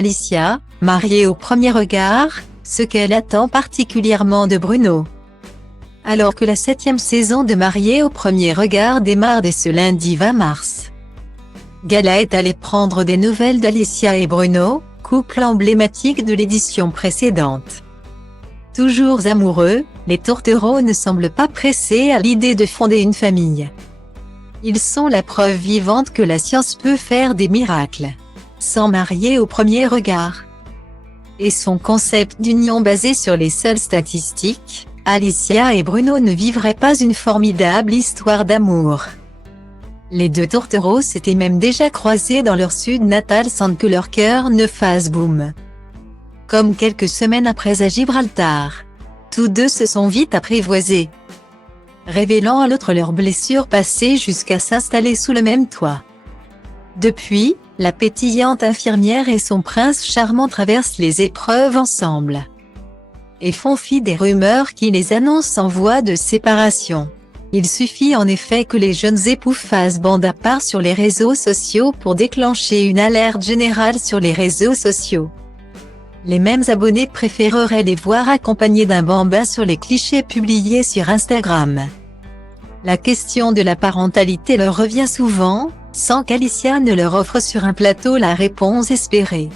Alicia, mariée au premier regard, ce qu'elle attend particulièrement de Bruno. Alors que la 7e saison de Mariée au premier regard démarre dès ce lundi 20 mars. Gala est allée prendre des nouvelles d'Alicia et Bruno, couple emblématique de l'édition précédente. Toujours amoureux, les tourtereaux ne semblent pas pressés à l'idée de fonder une famille. Ils sont la preuve vivante que la science peut faire des miracles. Sans marier au premier regard. Et son concept d'union basé sur les seules statistiques, Alicia et Bruno ne vivraient pas une formidable histoire d'amour. Les deux tourtereaux s'étaient même déjà croisés dans leur sud natal sans que leur cœur ne fasse boum. Comme quelques semaines après à Gibraltar. Tous deux se sont vite apprivoisés, révélant à l'autre leurs blessures passées jusqu'à s'installer sous le même toit. Depuis, la pétillante infirmière et son prince charmant traversent les épreuves ensemble. Et font fi des rumeurs qui les annoncent en voie de séparation. Il suffit en effet que les jeunes époux fassent bande à part sur les réseaux sociaux pour déclencher une alerte générale sur les réseaux sociaux. Les mêmes abonnés préféreraient les voir accompagnés d'un bambin sur les clichés publiés sur Instagram. La question de la parentalité leur revient souvent, sans qu'Alicia ne leur offre sur un plateau la réponse espérée.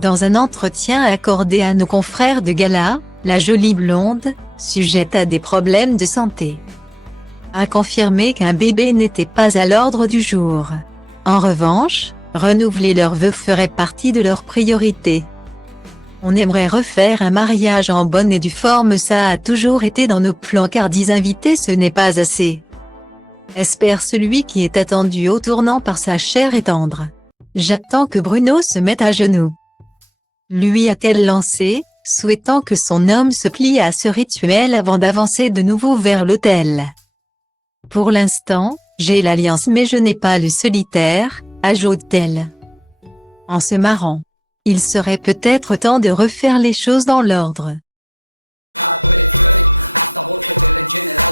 Dans un entretien accordé à nos confrères de Gala, la jolie blonde, sujette à des problèmes de santé, a confirmé qu'un bébé n'était pas à l'ordre du jour. En revanche, renouveler leurs vœux ferait partie de leurs priorités. On aimerait refaire un mariage en bonne et due forme, ça a toujours été dans nos plans car 10 invités ce n'est pas assez. Espère celui qui est attendu au tournant par sa chère et tendre. J'attends que Bruno se mette à genoux. Lui a-t-elle lancé, souhaitant que son homme se plie à ce rituel avant d'avancer de nouveau vers l'autel. Pour l'instant, j'ai l'alliance mais je n'ai pas le solitaire, ajoute-t-elle. En se marrant. Il serait peut-être temps de refaire les choses dans l'ordre. Asta vor fetele în general.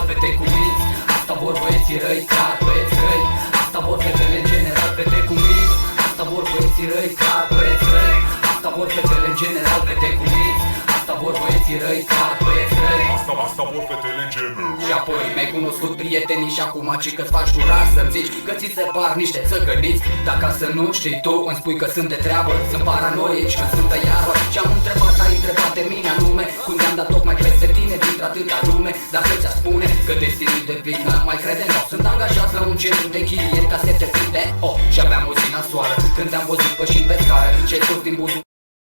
Și apoi mi-ai cunoscut prietenii și acum ci că-ți faci tu rar să-mi zici că ți se par niște țăcăniți. Dacă să nu știi tu, îmi spui că sunt de treabă. Sunt paranoici că sunt pe iarbă. Și-am întrebat, ai întrebat de mine anume cum i-am dat tocmai peste tine dintr-atâta lume. Dacă ți-a spune că destinul de vină mai crede nu. Sunt angajat la un centru de chilieri casete plin de și aveam o zi nasoală când te-am văzut pășind pe scară. Ce sus din buzunar